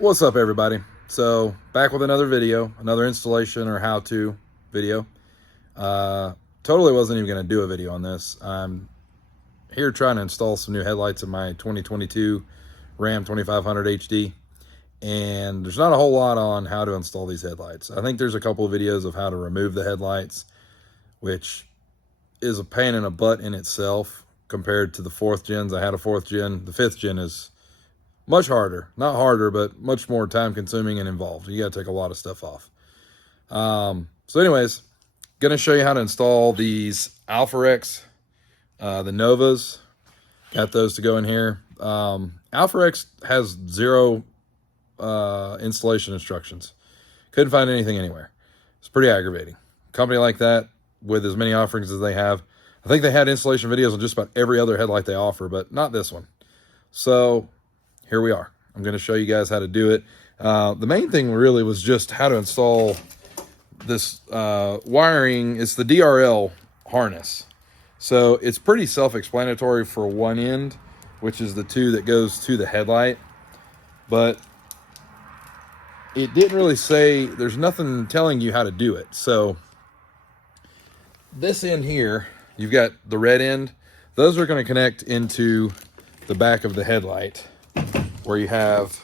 What's up, everybody? So back with another video, another installation or how-to video. Totally wasn't even going to do a video on this. I'm here trying to install some new headlights in my 2022 Ram 2500 HD, and there's not a whole lot on how to install these headlights. I think there's a couple of videos of how to remove the headlights, which is a pain in the butt in itself compared to the 4th gens. I had a 4th gen. The 5th gen is much harder, not harder, but much more time consuming and involved. You got to take a lot of stuff off. So anyways, going to show you how to install these AplhaRex, the Novas. Got those to go in here. AplhaRex has zero installation instructions. Couldn't find anything anywhere. It's pretty aggravating. A company like that with as many offerings as they have. I think they had installation videos on just about every other headlight they offer, but not this one. So here we are. I'm going to show you guys how to do it. The main thing really was just how to install this wiring. It's the DRL harness. So it's pretty self-explanatory for one end, which is the two that goes to the headlight. But it didn't really say, there's nothing telling you how to do it. So this end here, you've got the red end. Those are going to connect into the back of the headlight, where you have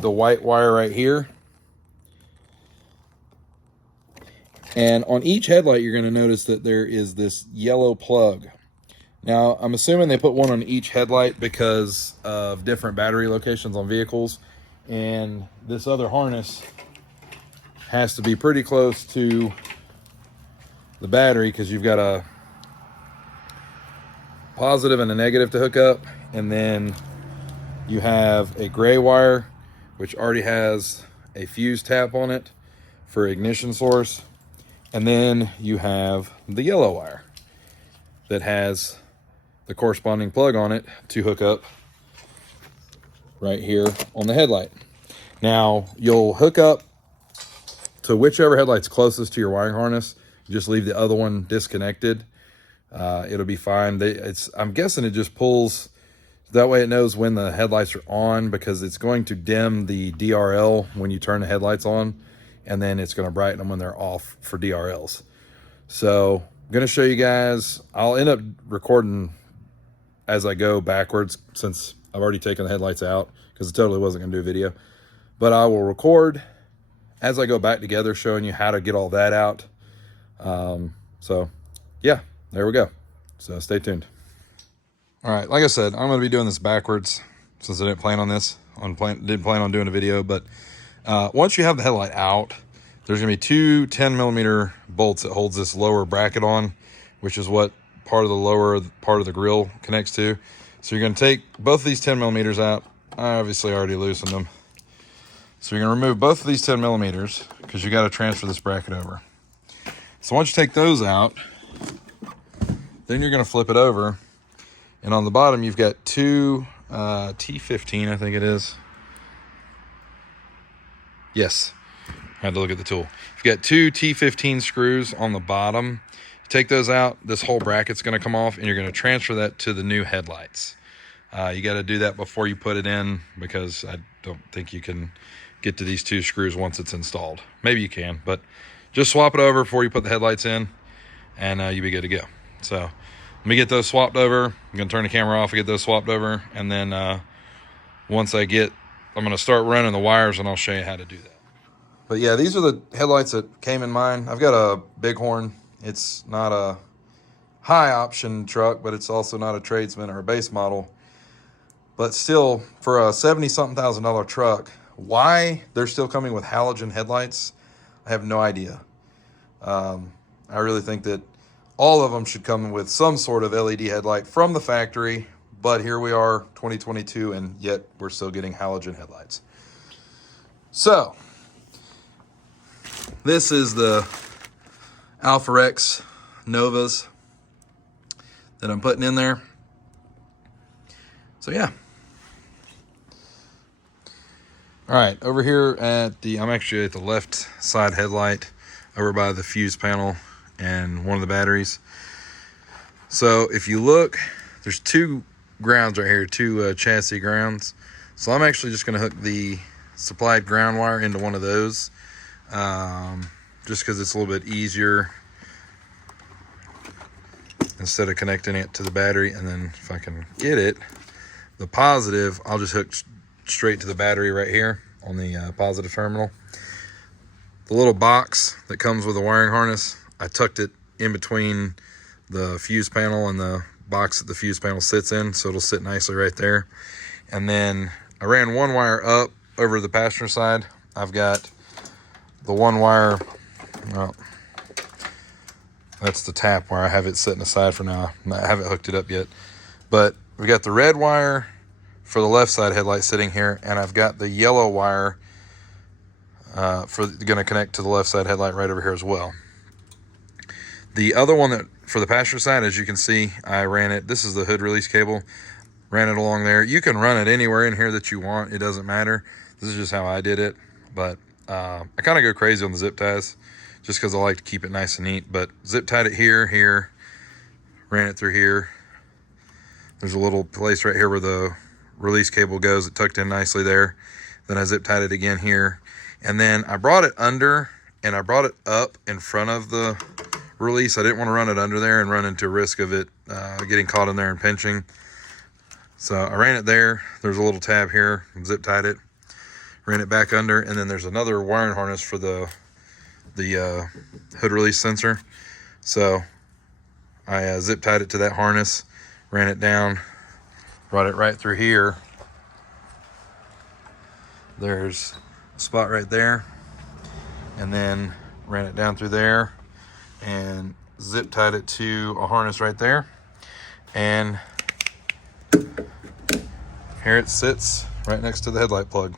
the white wire right here. And on each headlight, you're going to notice that there is this yellow plug. Now, I'm assuming they put one on each headlight because of different battery locations on vehicles. And this other harness has to be pretty close to the battery because you've got a positive and a negative to hook up, and then you have a gray wire which already has a fuse tap on it for ignition source, and then you have the yellow wire that has the corresponding plug on it to hook up right here on the headlight. Now you'll hook up to whichever headlight's closest to your wiring harness. You just leave the other one disconnected. It'll be fine. I'm guessing it just pulls, that way it knows when the headlights are on, because it's going to dim the DRL when you turn the headlights on, and then it's going to brighten them when they're off for DRLs. So I'm going to show you guys. I'll end up recording as I go backwards, since I've already taken the headlights out, because I totally wasn't going to do a video. But I will record as I go back together, showing you how to get all that out. So yeah. There we go. So stay tuned. All right, like I said, I'm going to be doing this backwards since I didn't plan on this. Didn't plan on doing a video, but once you have the headlight out, there's going to be two 10mm bolts that holds this lower bracket on, which is what part of the lower part of the grill connects to. So you're going to take both of these 10mm out. I obviously already loosened them. So you're going to remove both of these 10mm because you got to transfer this bracket over. So once you take those out, then you're going to flip it over, and on the bottom you've got two T15, I think it is. Yes, I had to look at the tool. You've got two T15 screws on the bottom. Take those out, this whole bracket's going to come off, and you're going to transfer that to the new headlights. You got to do that before you put it in, because I don't think you can get to these two screws once it's installed. Maybe you can, but just swap it over before you put the headlights in, and you'll be good to go. So let me get those swapped over. I'm going to turn the camera off and get those swapped over. And then once I'm going to start running the wires, and I'll show you how to do that. But yeah, these are the headlights that came in mine. I've got a Bighorn. It's not a high option truck, but it's also not a tradesman or a base model. But still, for a $70-something thousand truck, why they're still coming with halogen headlights, I have no idea. I really think that all of them should come with some sort of LED headlight from the factory, but here we are, 2022, and yet we're still getting halogen headlights. So, this is the AplhaRex Novas that I'm putting in there. So yeah. All right, over here I'm actually at the left side headlight, over by the fuse panel and one of the batteries. So if you look, there's two grounds right here, two chassis grounds. So I'm actually just going to hook the supplied ground wire into one of those, just because it's a little bit easier instead of connecting it to the battery. And then if I can get it, the positive, I'll just hook straight to the battery right here on the positive terminal. The little box that comes with the wiring harness, I tucked it in between the fuse panel and the box that the fuse panel sits in, so it'll sit nicely right there. And then I ran one wire up over the passenger side. I've got the one wire, well, that's the tap wire. I have it sitting aside for now. I haven't hooked it up yet. But we got the red wire for the left side headlight sitting here, and I've got the yellow wire for going to connect to the left side headlight right over here as well. The other one that for the passenger side, as you can see, I ran it. This is the hood release cable. Ran it along there. You can run it anywhere in here that you want. It doesn't matter. This is just how I did it. But I kind of go crazy on the zip ties just because I like to keep it nice and neat. But zip tied it here, ran it through here. There's a little place right here where the release cable goes. It tucked in nicely there. Then I zip tied it again here. And then I brought it under and I brought it up in front of the release. I didn't want to run it under there and run into a risk of it getting caught in there and pinching. So I ran it there. There's a little tab here, zip tied it, ran it back under, and then there's another wiring harness for the hood release sensor. So I zip tied it to that harness, ran it down, brought it right through here. There's a spot right there, and then ran it down through there and zip tied it to a harness right there. And here it sits right next to the headlight plug.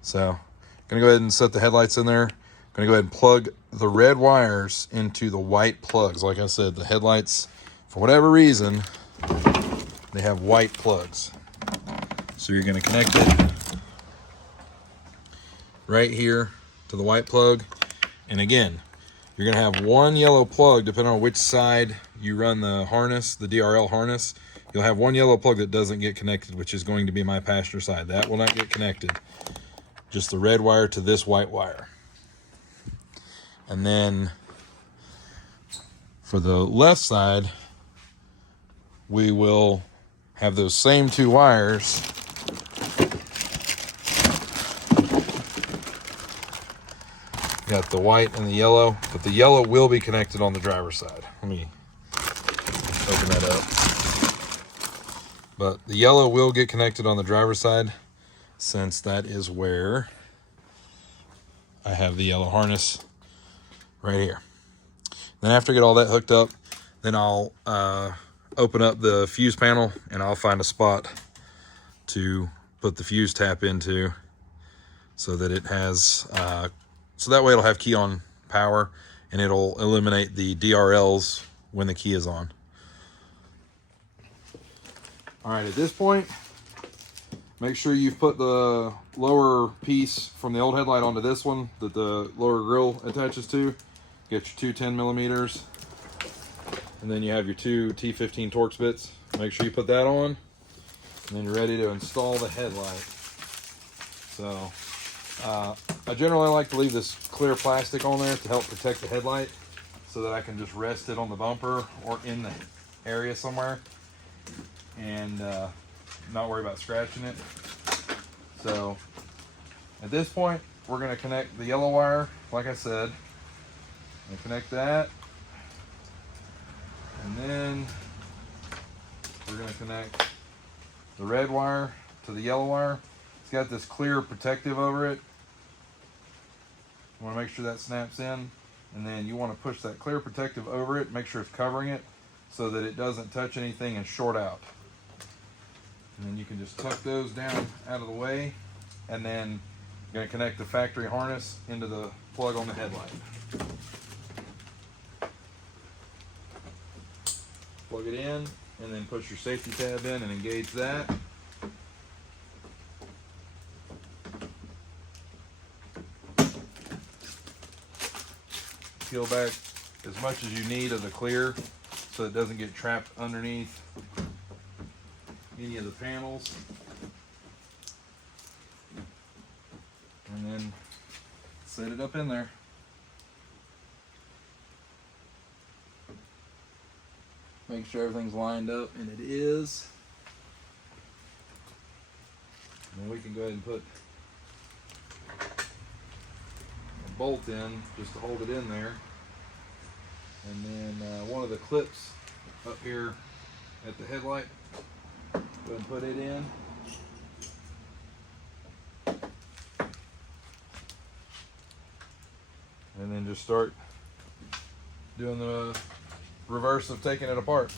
So I'm gonna go ahead and set the headlights in there. I'm gonna go ahead and plug the red wires into the white plugs. Like I said, the headlights, for whatever reason, they have white plugs. So you're gonna connect it right here to the white plug. And again, you're gonna have one yellow plug depending on which side you run the harness, the DRL harness. You'll have one yellow plug that doesn't get connected, which is going to be my passenger side. That will not get connected. Just the red wire to this white wire. And then for the left side, we will have those same two wires got the white and the yellow, but the yellow will be connected on the driver's side. Let me open that up. But the yellow will get connected on the driver's side, since that is where I have the yellow harness right here. Then after I get all that hooked up, then I'll open up the fuse panel and I'll find a spot to put the fuse tap into so that it has, so that way it'll have key on power and it'll eliminate the DRLs when the key is on. All right, at this point, make sure you've put the lower piece from the old headlight onto this one that the lower grill attaches to. Get your two 10 millimeters, and then you have your two T15 Torx bits. Make sure you put that on, and then you're ready to install the headlight. So, I generally like to leave this clear plastic on there to help protect the headlight so that I can just rest it on the bumper or in the area somewhere and not worry about scratching it. So at this point, we're going to connect the yellow wire, like I said, and connect that, and then we're going to connect the red wire to the yellow wire. It's got this clear protective over it. You want to make sure that snaps in, and then you want to push that clear protective over it, make sure it's covering it so that it doesn't touch anything and short out. And then you can just tuck those down out of the way, and then you're going to connect the factory harness into the plug on the headlight. Plug it in, and then push your safety tab in and engage that. Peel back as much as you need of the clear so it doesn't get trapped underneath any of the panels. And then set it up in there. Make sure everything's lined up, and it is. And we can go ahead and put a bolt in just to hold it in there. And then one of the clips up here at the headlight, go ahead and put it in. And then just start doing the reverse of taking it apart.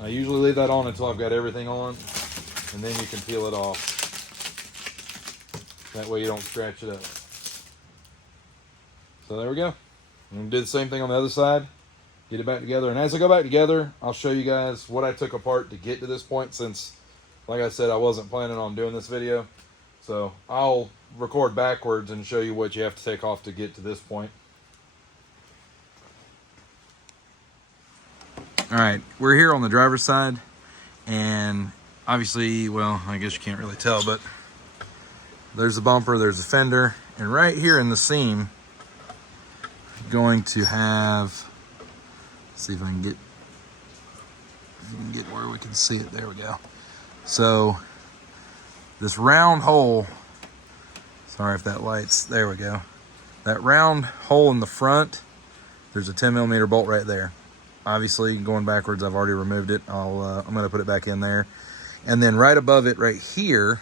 I usually leave that on until I've got everything on, and then you can peel it off. That way you don't scratch it up. So there we go. I'm going to do the same thing on the other side, get it back together. And as I go back together, I'll show you guys what I took apart to get to this point, since, like I said, I wasn't planning on doing this video. So I'll record backwards and show you what you have to take off to get to this point. All right, we're here on the driver's side, and obviously, well, I guess you can't really tell, but there's the bumper, there's the fender, and right here in the seam, going to have, let's see if I can get where we can see it. There we go. So this round hole, sorry if that light's, there we go. That round hole in the front, there's a 10mm bolt right there. Obviously, going backwards, I've already removed it. I'm going to put it back in there. And then right above it, right here,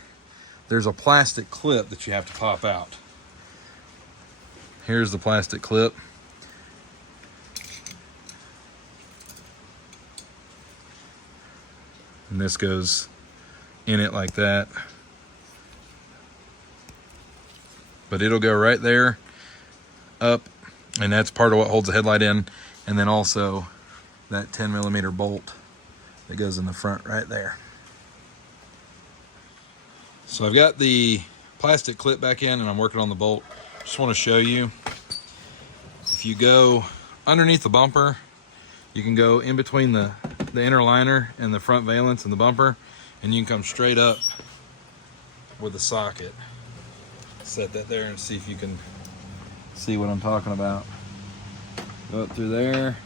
there's a plastic clip that you have to pop out. Here's the plastic clip. And this goes in it like that. But it'll go right there, up, and that's part of what holds the headlight in. And then also that 10mm bolt that goes in the front right there. So I've got the plastic clip back in, and I'm working on the bolt. Just want to show you, if you go underneath the bumper, you can go in between the inner liner and the front valance and the bumper, and you can come straight up with the socket. Set that there and see if you can see what I'm talking about. Go up through there,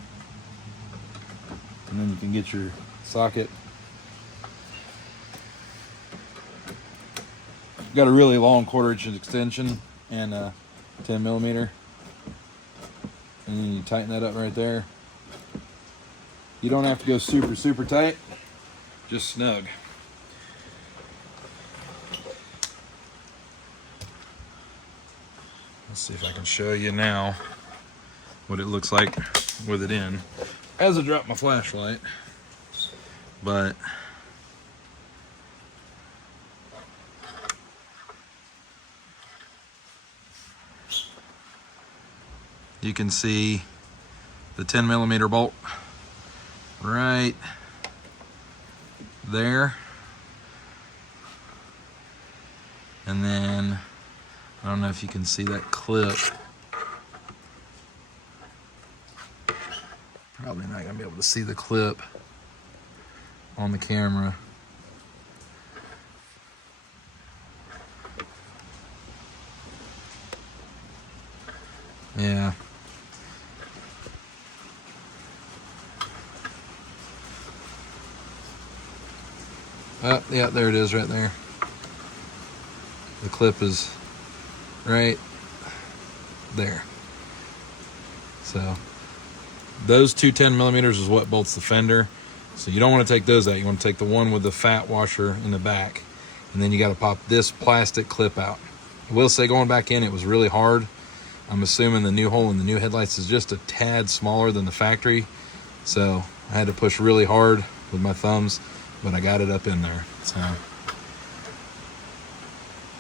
and then you can get your socket. Got a really long 1/4 inch extension and a 10mm, and then you tighten that up right there. You don't have to go super tight, just snug. Let's see if I can show you now what it looks like with it in. As I drop my flashlight, but you can see the 10mm bolt right there. And then, I don't know if you can see that clip. Probably not gonna be able to see the clip on the camera. Yeah. Yeah, there it is right there. The clip is right there. So those two 10mm is what bolts the fender. So you don't want to take those out. You want to take the one with the fat washer in the back. And then you got to pop this plastic clip out. I will say, going back in, it was really hard. I'm assuming the new hole in the new headlights is just a tad smaller than the factory. So I had to push really hard with my thumbs, but I got it up in there. So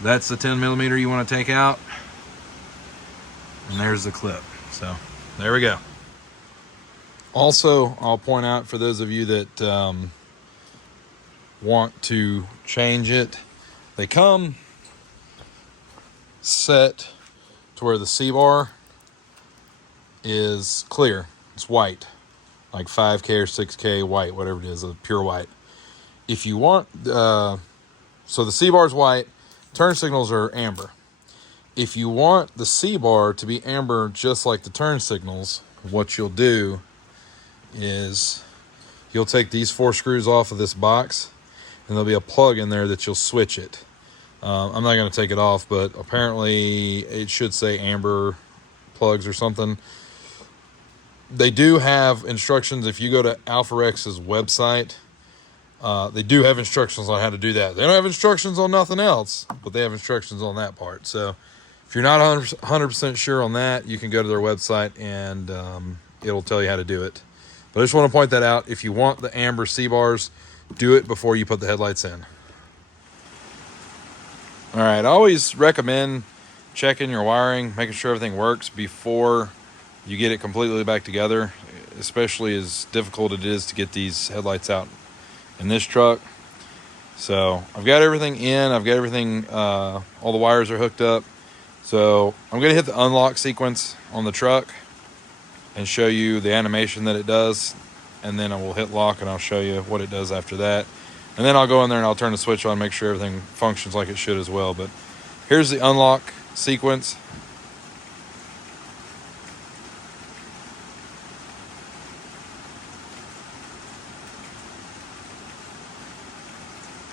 that's the 10mm you want to take out. And there's the clip. So there we go. Also, I'll point out for those of you that want to change it, they come set to where the C-bar is clear. It's white, like 5K or 6K white, whatever it is, a pure white. if you want, so the C-bar is white, turn signals are amber. If you want the C-bar to be amber just like the turn signals, what you'll do is you'll take these 4 screws off of this box, and there'll be a plug in there that you'll switch it. I'm not going to take it off, but apparently it should say amber plugs or something. They do have instructions. If you go to AplhaRex's website, they do have instructions on how to do that. They don't have instructions on nothing else, but they have instructions on that part. So if you're not 100% sure on that, you can go to their website and it'll tell you how to do it. But I just want to point that out. If you want the amber C-bars, do it before you put the headlights in. All right, I always recommend checking your wiring, making sure everything works before you get it completely back together, especially as difficult it is to get these headlights out in this truck. So I've got everything in, I've got everything, all the wires are hooked up. So I'm gonna hit the unlock sequence on the truck and show you the animation that it does, and then I will hit lock and I'll show you what it does after that. And then I'll go in there and I'll turn the switch on, make sure everything functions like it should as well. But here's the unlock sequence.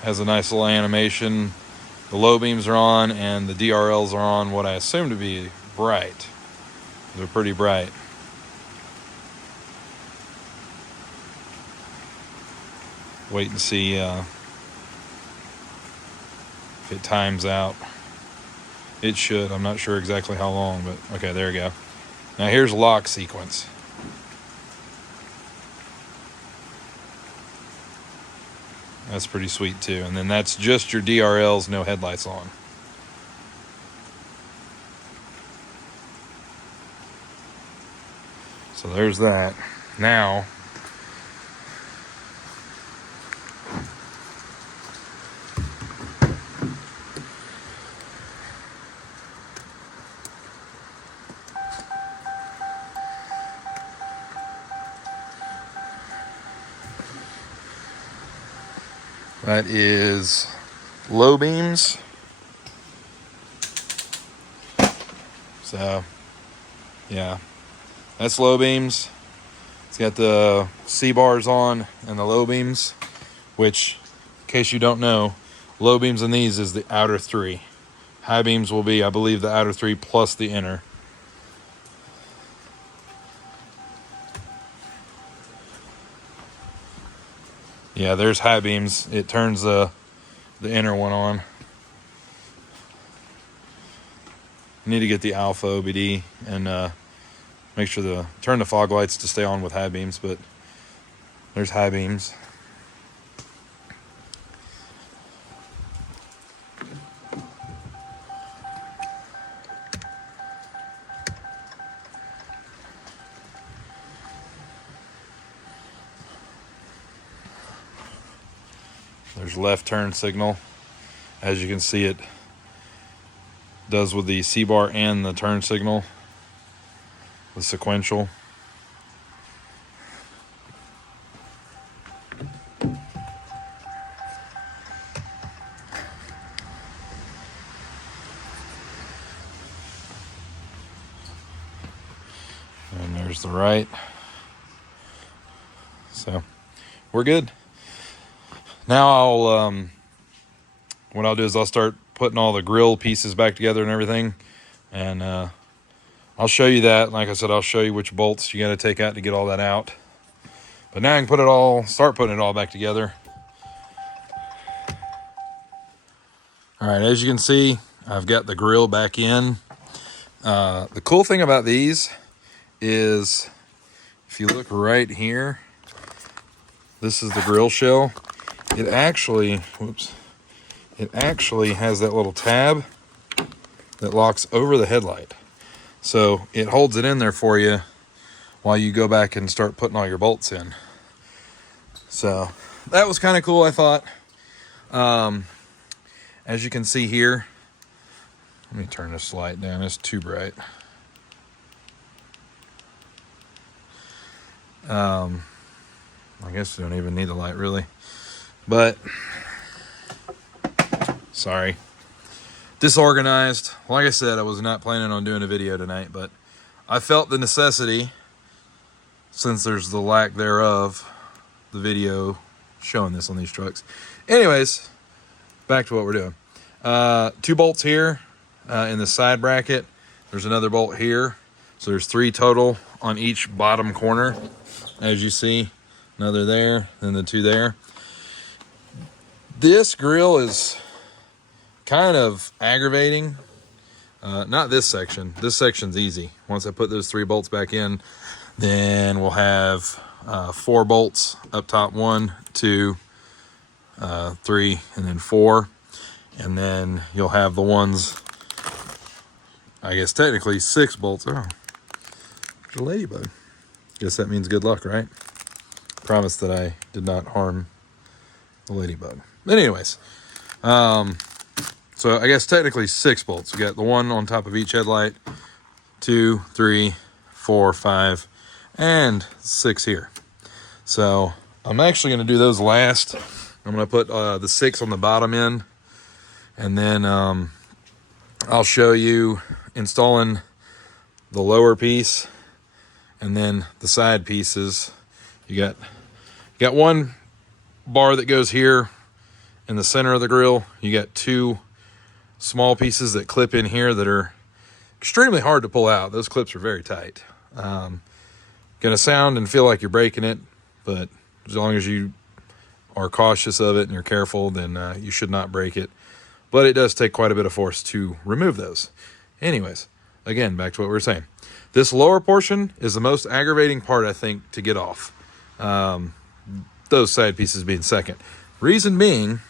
Has a nice little animation. The low beams are on and the DRLs are on what I assume to be bright. They're pretty bright. Wait and see if it times out. It should. I'm not sure exactly how long, but okay, there we go. Now here's lock sequence. That's pretty sweet too. And then that's just your DRLs, no headlights on. So there's that. Now, that is low beams. So, yeah, that's low beams. It's got the C-bars on and the low beams, which, in case you don't know, low beams in these is the outer 3. High beams will be, I believe, the outer 3 plus the inner. Yeah, there's high beams. It turns the inner one on. Need to get the alpha OBD and make sure turn the fog lights to stay on with high beams, but there's high beams. There's left turn signal. As you can see, it does with the C-bar and the turn signal, the sequential. And there's the right. So we're good. Now what I'll do is I'll start putting all the grill pieces back together and everything, and I'll show you that. Like I said, I'll show you which bolts you got to take out to get all that out. But now I can start putting it all back together. All right, as you can see, I've got the grill back in. The cool thing about these is, if you look right here, this is the grill shell. It actually has that little tab that locks over the headlight. So it holds it in there for you while you go back and start putting all your bolts in. So that was kind of cool, I thought. As you can see here, let me turn this light down, it's too bright. I guess you don't even need the light really. But sorry, disorganized. Like I said, I was not planning on doing a video tonight, but I felt the necessity, since there's the lack thereof, the video showing this on these trucks. Anyways, back to what we're doing. 2 bolts here in the side bracket. There's another bolt here. So there's 3 total on each bottom corner. As you see, another there, then the 2 there. This grill is kind of aggravating. Not this section. This section's easy. Once I put those 3 bolts back in, then we'll have 4 bolts up top, 1, 2, 3, and then 4. And then you'll have the ones, I guess technically 6 bolts. Oh, there's a ladybug. Guess that means good luck, right? Promise that I did not harm the ladybug. But anyways, so I guess technically 6 bolts. We got the 1 on top of each headlight, 2, 3, 4, 5, and 6 here. So I'm actually going to do those last. I'm going to put the 6 on the bottom end, and then I'll show you installing the lower piece and then the side pieces. You got 1 bar that goes here in the center of the grill. You got 2 small pieces that clip in here that are extremely hard to pull out. Those clips are very tight. Gonna sound and feel like you're breaking it, but as long as you are cautious of it and you're careful, then you should not break it. But it does take quite a bit of force to remove those. Anyways, again, back to what we were saying. This lower portion is the most aggravating part, I think, to get off. Those side pieces being second. Reason being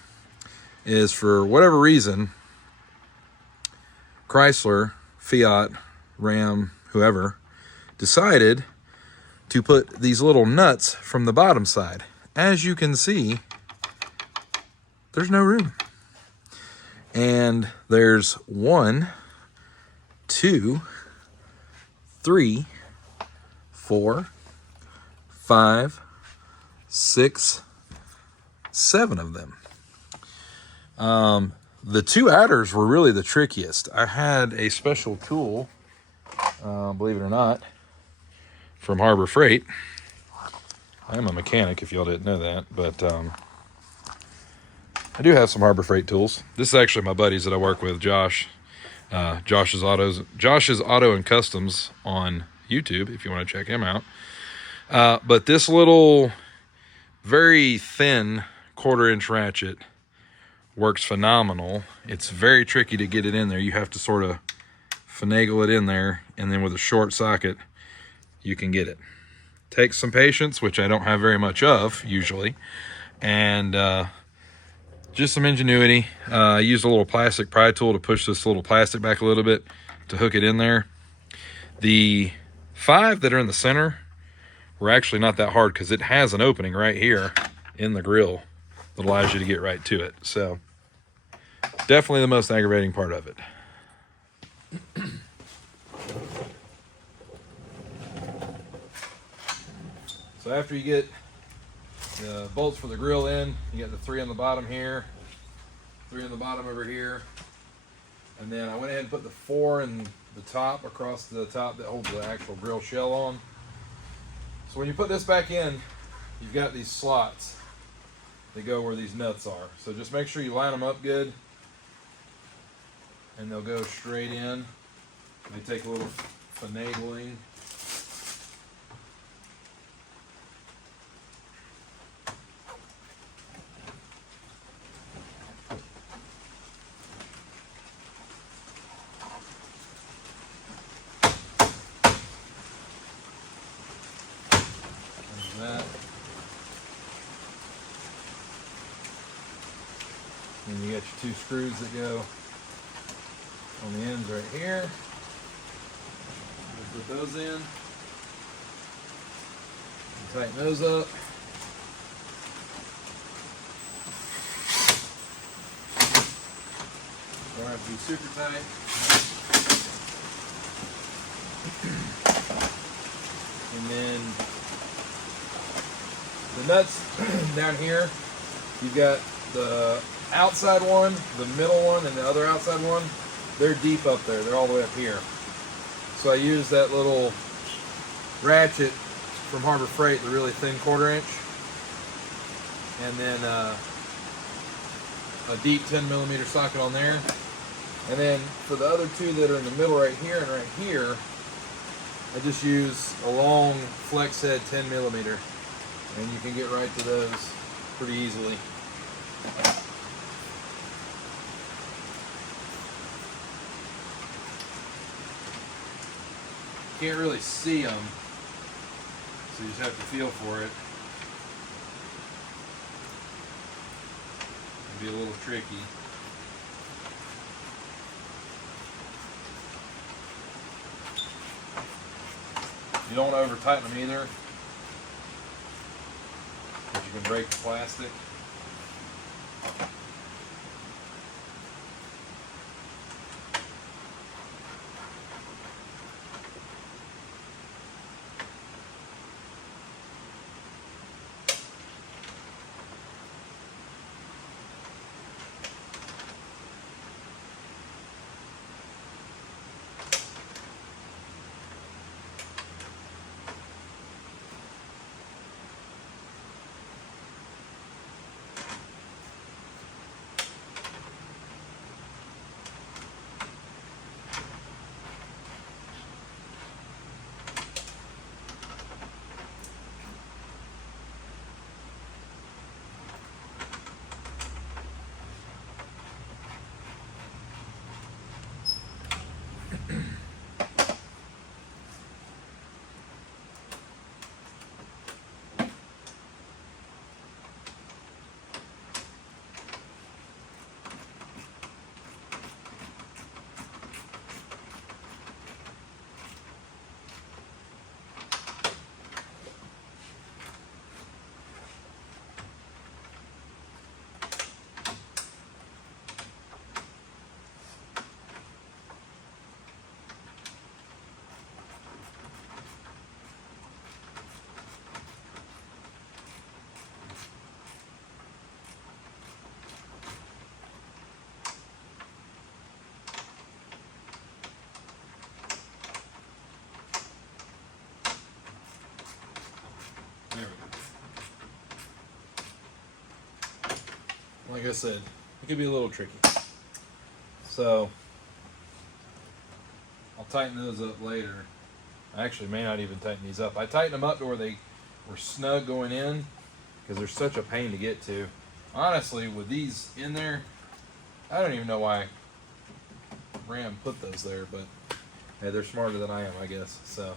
is, for whatever reason, Chrysler, Fiat, Ram, whoever, decided to put these little nuts from the bottom side. As you can see, there's no room. And there's 1, 2, 3, 4, 5, 6, 7 of them. The 2 adders were really the trickiest. I had a special tool, believe it or not, from Harbor Freight. I am a mechanic, if y'all didn't know that, but I do have some Harbor Freight tools. This is actually my buddies that I work with, Josh. Josh's Auto and Customs on YouTube, if you want to check him out. But this little, very thin 1/4-inch ratchet works phenomenal. It's very tricky to get it in there. You have to sort of finagle it in there, and then with a short socket, you can get it. Takes some patience, which I don't have very much of usually, and just some ingenuity. I used a little plastic pry tool to push this little plastic back a little bit to hook it in there. The 5 that are in the center were actually not that hard, because it has an opening right here in the grill that allows you to get right to it. So definitely the most aggravating part of it. So after you get the bolts for the grill in, you got the 3 on the bottom here, 3 on the bottom over here, and then I went ahead and put the 4 in the top, across the top, that holds the actual grill shell on. So when you put this back in, you've got these slots that go where these nuts are. So just make sure you line them up good, and they'll go straight in. They take a little finagling. That. And you got your 2 screws that go on the ends right here. We'll put those in and tighten those up. Don't have to be super tight. And then the nuts down here You've got the outside one, the middle one, and the other outside one. They're deep up there. They're all the way up here. So I use that little ratchet from Harbor Freight, the really thin 1/4 inch, and then a deep 10mm socket on there. And then for the other two that are in the middle right here and right here, I just use a long flex head 10mm, and you can get right to those pretty easily. Can't really see them, so you just have to feel for it. It'll be a little tricky. You don't want to over tighten them either, because you can break the plastic. There we go. Like I said, it could be a little tricky. So I'll tighten those up later. I actually may not even tighten these up. I tighten them up to where they were snug going in, because they're such a pain to get to. Honestly, with these in there, I don't even know why Ram put those there, but hey, they're smarter than I am, I guess. So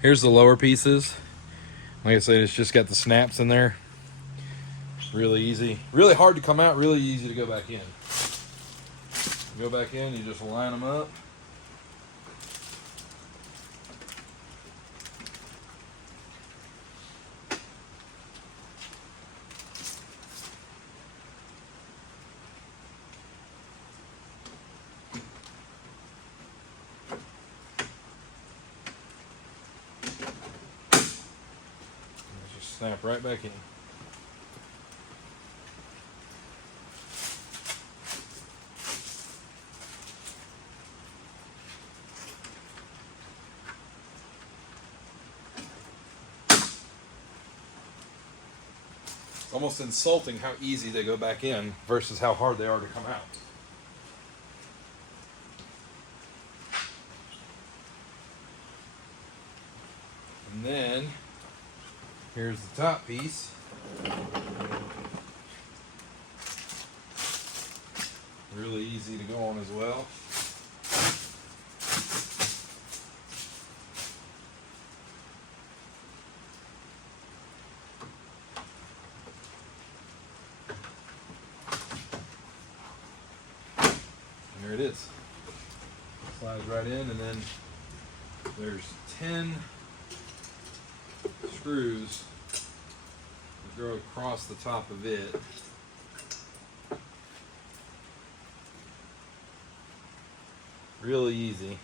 here's the lower pieces. Like I said, it's just got the snaps in there. Really easy. Really hard to come out, really easy to go back in. Go back in, you just line them up. Just snap right back in. It's almost insulting how easy they go back in versus how hard they are to come out. And then here's the top piece. Really easy to go on as well. There it is. Slides right in, and then there's 10 screws that go across the top of it. Really easy.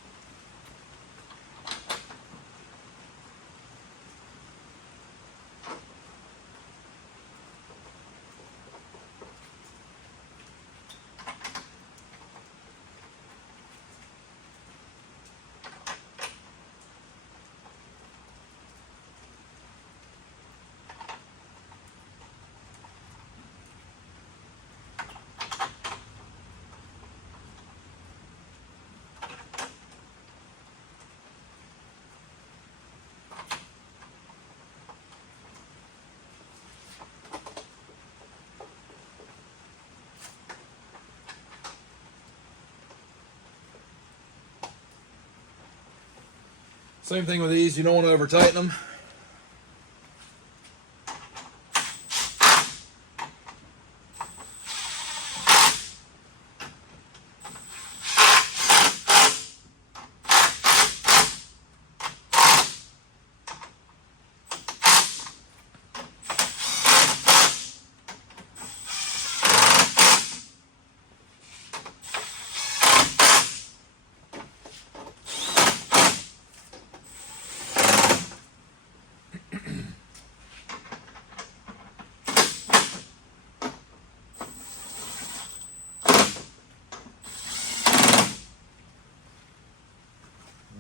Same thing with these, you don't want to over tighten them.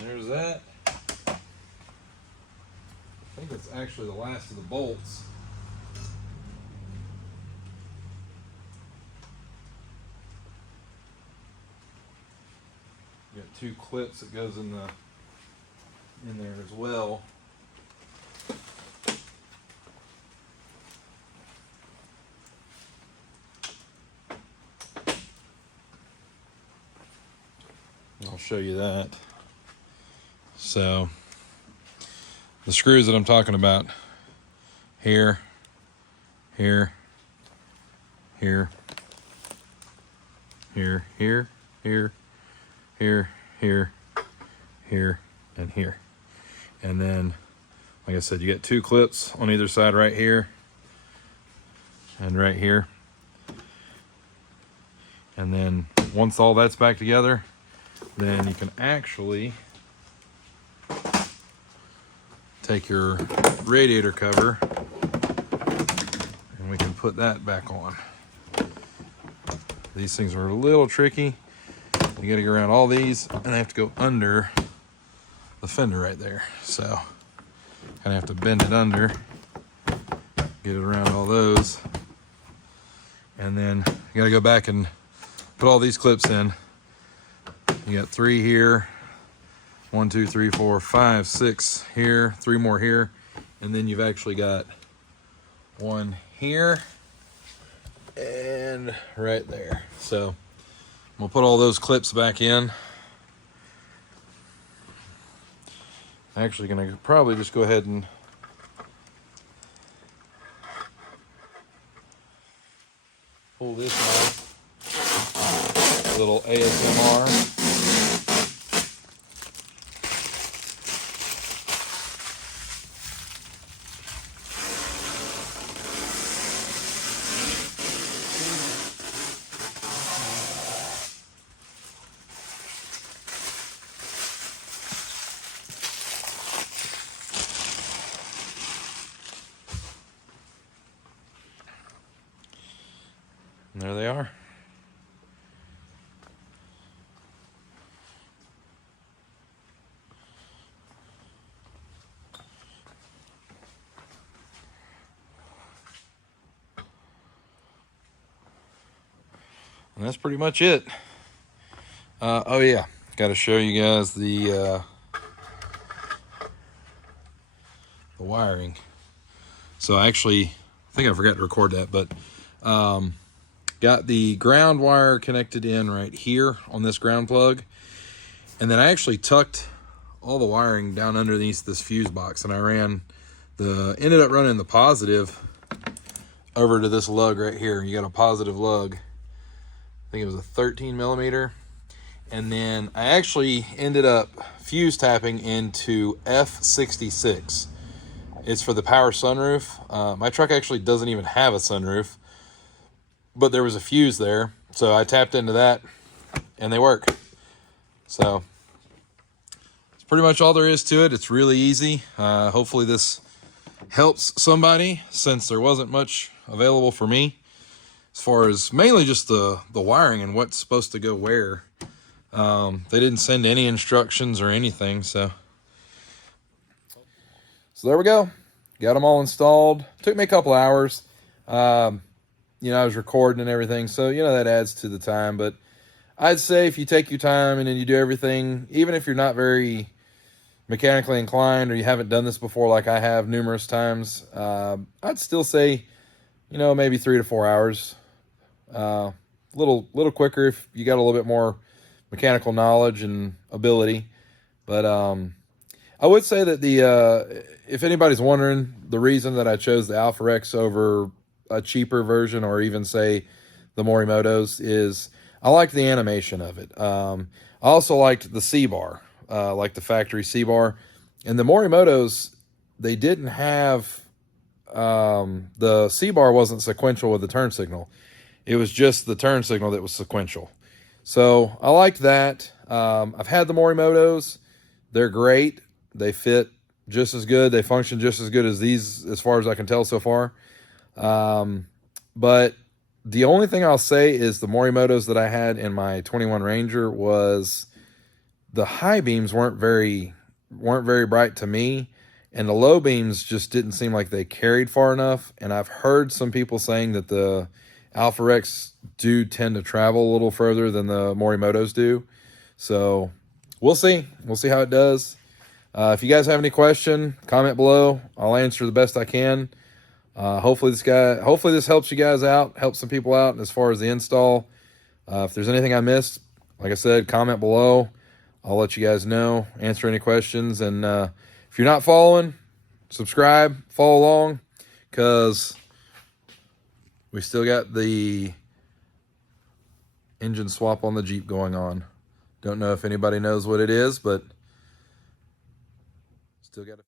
There's that. I think it's actually the last of the bolts. You got 2 clips that goes in there as well. I'll show you that. So the screws that I'm talking about here, here, here, here, here, here, here, here, here, and here. And then, like I said, you get 2 clips on either side right here and right here. And then once all that's back together, then you can actually take your radiator cover and we can put that back on. These things are a little tricky. You gotta go around all these and I have to go under the fender right there. So kind of have to bend it under, get it around all those. And then you gotta go back and put all these clips in. You got 3 here, 1, 2, 3, 4, 5, 6 here, 3 more here, and then you've actually got 1 here and right there. So we'll put all those clips back in. Actually gonna probably just go ahead and pull this off. A little ASMR. And there they are. And that's pretty much it. Oh yeah, got to show you guys the wiring. So actually, I think I forgot to record that, but got the ground wire connected in right here on this ground plug. And then I actually tucked all the wiring down underneath this fuse box, and I ended up running the positive over to this lug right here. You got a positive lug. I think it was a 13 millimeter. And then I actually ended up fuse tapping into F66. It's for the power sunroof. My truck actually doesn't even have a sunroof, but there was a fuse there. So I tapped into that and they work. So it's pretty much all there is to it. It's really easy. Hopefully this helps somebody, since there wasn't much available for me as far as mainly just the wiring and what's supposed to go where. They didn't send any instructions or anything, so there we go. Got them all installed. Took me a couple hours. You know, I was recording and everything, so you know that adds to the time. But I'd say if you take your time and then you do everything, even if you're not very mechanically inclined or you haven't done this before like I have numerous times, I'd still say, you know, maybe 3 to 4 hours. Little quicker if you got a little bit more mechanical knowledge and ability. But I would say that if anybody's wondering, the reason that I chose the AplhaRex over a cheaper version, or even say the Morimoto's, is I like the animation of it. I also liked the C-bar, like the factory C-bar. And the Morimoto's, they didn't have, the C-bar wasn't sequential with the turn signal. It was just the turn signal that was sequential. So I like that. I've had the Morimoto's. They're great. They fit just as good. They function just as good as these, as far as I can tell so far. But the only thing I'll say is the Morimoto's that I had in my 21 Ranger was the high beams weren't very bright to me, and the low beams just didn't seem like they carried far enough. And I've heard some people saying that the AplhaRex do tend to travel a little further than the Morimoto's do. So we'll see. We'll see how it does. If you guys have any question, comment below. I'll answer the best I can. Hopefully this helps you guys out, helps some people out as far as the install. If there's anything I missed, like I said, comment below. I'll let you guys know, answer any questions. And if you're not following, subscribe, follow along, because we still got the engine swap on the Jeep going on. Don't know if anybody knows what it is, but still got to